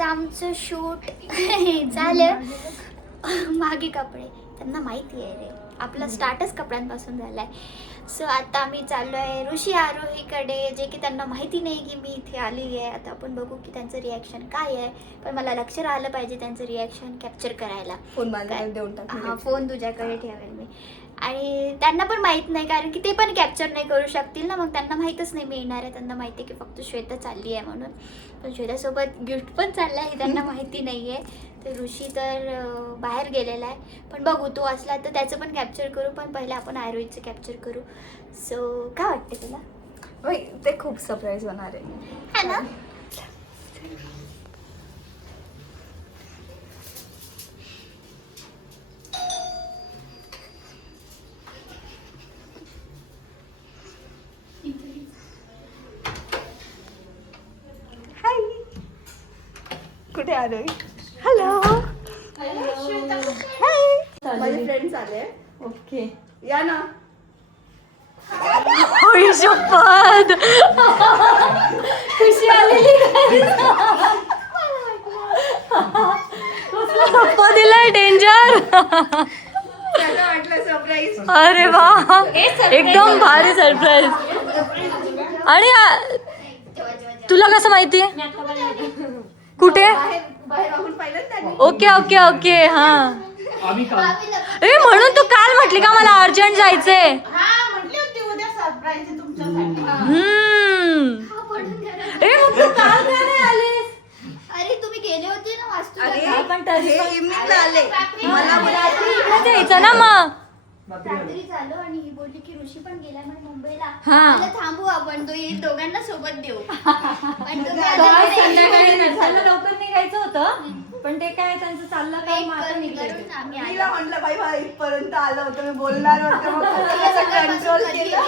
आज आमचं शूट झालं. मागे कपडे त्यांना माहिती आहे रे, आपला स्टार्टच कपड्यांपासून झालाय. सो आता आम्ही चाललो आहे ऋषी आरोहीकडे, जे की त्यांना माहिती नाही की मी इथे आली आहे. आता आपण बघू की त्यांचं रिॲक्शन काय आहे, पण मला लक्ष राहिलं पाहिजे त्यांचं रिॲक्शन कॅप्चर करायला. फोन माझ्याकडे देऊन टाक. हां, फोन तुझ्याकडे ठेवेल मी. आणि त्यांना पण माहीत नाही, कारण की ते पण कॅप्चर नाही करू शकतील ना, मग त्यांना माहीतच नाही मी येणार आहे. त्यांना माहिती आहे की फक्त श्वेता चालली आहे म्हणून, पण श्वेतासोबत गिफ्ट पण चाललं आहे हे त्यांना माहिती नाही आहे. तर ऋषी तर बाहेर गेलेला आहे, पण बघू तो असला तर त्याचं पण कॅप्चर करू, पण पहिले आपण आरोहीचं कॅप्चर करू. सो काय वाटतं तुला? होय, ते खूप सरप्राईज होणार आहे. है ना? हाय, कुठे आलोय? हॅलो, हाय, माझे फ्रेंड्स आले. ओके, या ना. होई शपथ, खुशी आलेली पप्पा दिलाय डेंजर. त्याला वाटलं सरप्राईज. अरे वा, एकदम भारी सरप्राईज. आणि तुला कसं माहिती? कुठे? बाहेर राहून पाहिलं त्यांनी. ओके ओके ओके, हा. ए म्हणून तू काल म्हटली का मला अर्जंट जायचंय? ए मग तू काल का नाही आलीस? अरे तुम्ही गेले होते ना वास्तू. अरे पण तरी हे पण- इव्हनिंगला आले. मला इकडे यायचं ना मग. रात्री झालो आणि ही बोलली की ऋषी पण गेला म्हणे मुंबईला. हा. मला थांबू आपण दोघांना सोबत देऊ. पण तुम्ही काल आता संध्याकाळी नर्सरीला लवकर निघायचं होतं, पण ते काय त्यांचं चाललं काय wait मग आता करून निघायचं. करून आम्ही तिला आलो. म्हटलं बाई बाई इथपर्यंत आलं होतं, मी बोलणार होते, मग कसं कंट्रोल केलं.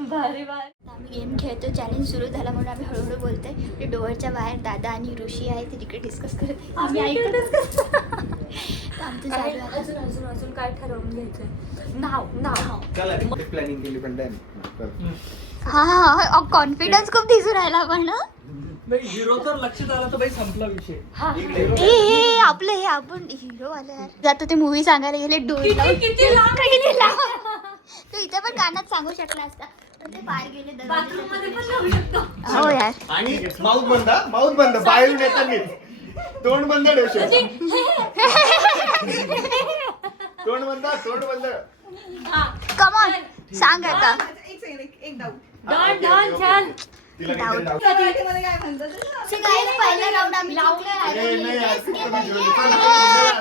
भारी भारी. आम्ही गेम खेळतो, चॅलेंज सुरू झाला म्हणून आम्ही हळूहळू बोलतोय. डोअरच्या बाहेर दादा आणि ऋषी आहे, ते तिकडे डिस्कस करत आम्ही ऐकतच. आमचं चालू आहे. अजून अजून अजून काय ठरवून घ्यायचंय? नाव चला प्लॅनिंग केली पण हा हा, कॉन्फिडन्स खूप दिसून राहिला पण. नाही, हिरो तर लक्षात आला तर बाई संपला विषय. हे आपलं हे आपण हिरो आले यार. जातो ते मूवी सांगायला गेले डोर लावून. किती लांब? तू इथे पण कानात सांगू शकला असता, पण ते बाहेर गेले दरवाजा. बाथरूम मध्ये पण जाऊ शकतो. हो यार. आणि माऊथ बंद बाहेरून येताना तोंड बंद ठेवशील. तोंड बंद. कमॉन सांग आता. एक सेकंड, एक डाऊट. डन छान. तिला काहीतरी डाऊट. मराठीमध्ये काय म्हणतात? So guys, पहिला राऊंड आम्ही जिंकलो. नाही यार, तू कमी जेवली.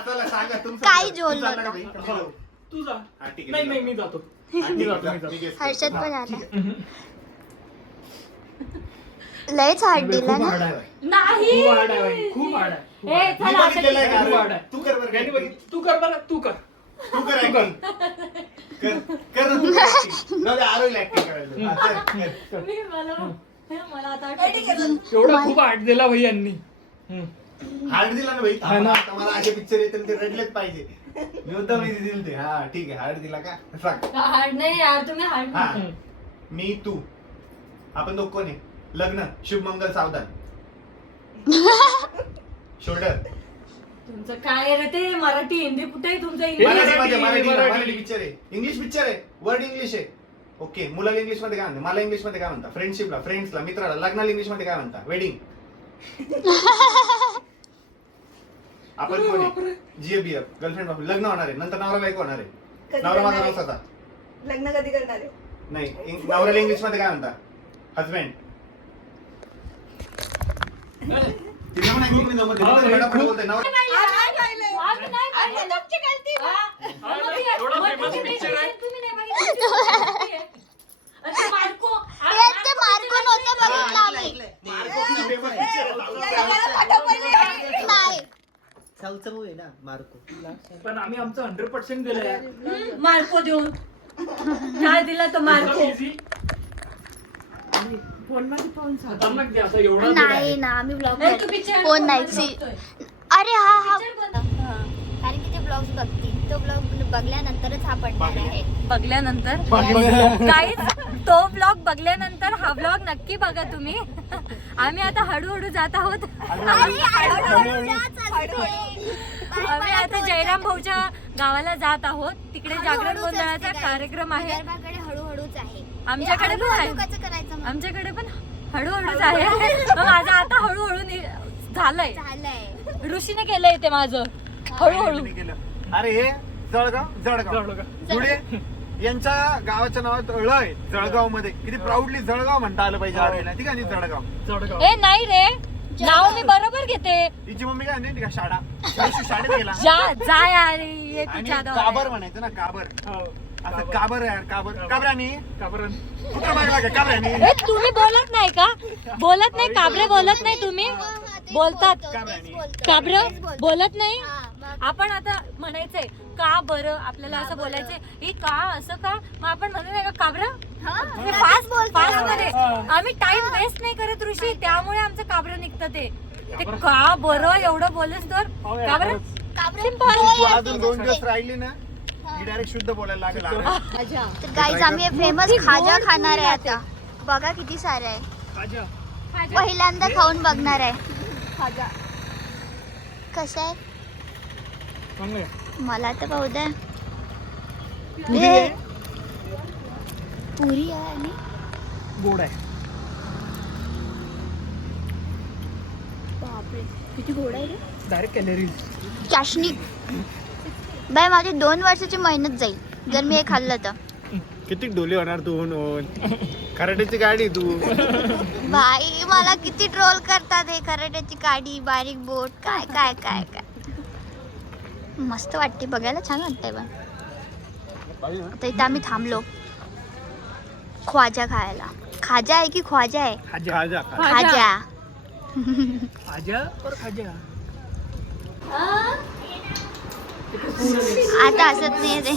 चला, सांगा तुमचं. काही तू जेवलं चालला का नाही. बाई? हो. तू जा. हा, ठीक आहे. नाही नाही, मी जातो. आणि मी जा, जातो, मी मी जातो. guess करतो. हर्षद पण हा, आला. ठीक आहे. लयच हार्ड खूप दिला ना. hard आहे बाई. नाही. खूप हार्ड आहे बाई, खूप हार्ड आहे. खूप ए, hard आहे. चला, मी आता बघितलेलं आहे खूप का? hard आहे. तू कर बरं. यांनी बघितलं. तू कर बरं, तू कर. तू कर acting. कर ना तू acting. जाऊ दे, आरोहीला acting करायचं. हा, कर. मला आता आठवलं. एवढा खूप हार्ड दिला भाई यांनी. हार्ड दिला ना भाई. हा ना. आता मला असे पिक्चर येतील ते रडलेच पाहिजे. मी होता मी दिल ते. हा ठीक आहे, हार्ड दिला का सांग. हार्ड नाही यार, तुम्ही हार्ड हा मी तू आपण दोघ कोण आहे? लग्न शुभमंगल सावधान. शोल्डर. तुमचं काय रे ते मराठी हिंदी कुठे आहे तुमचं? मराठी पिक्चर आहे. इंग्लिश पिक्चर आहे. वर्ड इंग्लिश आहे. ओके. मुलाला इंग्लिश मध्ये काय म्हणतात? मला इंग्लिश मध्ये काय म्हणतात? फ्रेंडशिपला, फ्रेंड्सला, मित्राला. लग्नाला इंग्लिश मध्ये काय म्हणतात? वेडिंग. आपण कोण आहे? जीएबीएफ, गर्लफ्रेंड बॉयफ्रेंड. लग्न होणार आहे, नंतर नवरा बायको होणार आहे. कधी नवरा माझा करणार नाव स्वतः. आहे? लग्न कधी करणार आहे? नाही, नवऱ्याला इंग्लिश मध्ये काय म्हणतात? हजबंड. तिला पण इंग्लिश मध्ये जमत नाही. हा, तिला फटाफट खूप- बोलते. नवरा आम्ही नाही पाहिलं. एवढा फेमस पिक्चर आहे. तुम्ही नाही बघितलं. अच्छा, मार्को. ते मार्को नव्हतं बघितलं आम्ही. नाही. साऊथचा मूवी आहे ना मार्को. पण आम्ही आमचं 100% दिलं यार. मार्को देऊन काय दिला तो मार्को. Easy. खतरनाक ते असं एवढं नाही ना, आम्ही ब्लॉग ए, तू picture फोन नाही. बघतोय. अरे हा हा, Picture बघ. कारण की ते ब्लॉग्स बघतील. तो ब्लॉग बघल्यानंतरच हा पडणार आहे. बघल्यानंतर बघ- काहीच तो ब्लॉग बघल्यानंतर हा ब्लॉग नक्की बघा तुम्ही. आम्ही आता हळूहळू जात आहोत. आम्ही आता जयराम भाऊच्या गावाला जात आहोत. तिकडे जागरण गोंधळाचा कार्यक्रम आहे. विदर्भाकडे हळूहळूच आहे. आमच्याकडे पण आहे. कसं करायचं मग? आमच्याकडे पण हळूहळूच आहे. मग माझं आता हळूहळू झालंय. झालंय. ऋषीने केलंय ते माझं हळूहळू. अरे हे जळगाव पुढे यांच्या गावाच्या नावात ळ आहे. जळगाव मध्ये किती प्राऊडली जळगाव म्हणता आलं पाहिजे आरोग्याला. ठीक आहे जळगाव. ए नाही रे, नाव मी बरोबर घेते. तिची मम्मी काय नाही का शाळेत गेला जा यार, ये आणि तुझ्या काबर म्हणायचं ना काबर. असं काबर यार काबरानी काबरन कुठं मागे लागे काबरानी. ए, तुम्ही बोलत नाही का? बोलत नाही काबरे बोलत नाही तुम्ही? बोलतात काबर बोलत नाही. आपण आता म्हणायचंय का बरं, आपल्याला असं बोलायचंय ही का असं का, मग आपण म्हणू नाही का काबरं. फास्ट मध्ये आम्ही टाइम वेस्ट नाही करत ऋषी, त्यामुळे आमचं काबरं निघतं. ते का बरं एवढं बोलस तर काबरं तू अजून 2 दिवस राहिली ना मी डायरेक्ट शुद्ध बोलायला लागेल. तर गाईज आम्ही फेमस खाजा खाणार आहे आता. बघा किती सारे आहे. खाजा पहिल्यांदा खाऊन बघणार आहे. कसं आहे चांगलं मला तर पाहू द्या. पुरी आहे आणि गोड आहे. बापरे किती गोड आहे रे. Direct calories. चाशनी बाय माझी 2 वर्षाची मेहनत जाईल जर मी हे खाल्लं तर. किती डोली होणार तू होऊन कराटेची गाडी तू. बाई मला किती ट्रोल करतात हे कराट्याची गाडी बारीक बोट काय काय काय काय. मस्त वाटते बघायला, छान वाटतंय. पण आता इथं आम्ही थांबलो ख्वाजा खायला. खाजा आहे की ख्वाजा आहे? खाजा खाजा. खाजा और खाजा. आता असत नाही रे.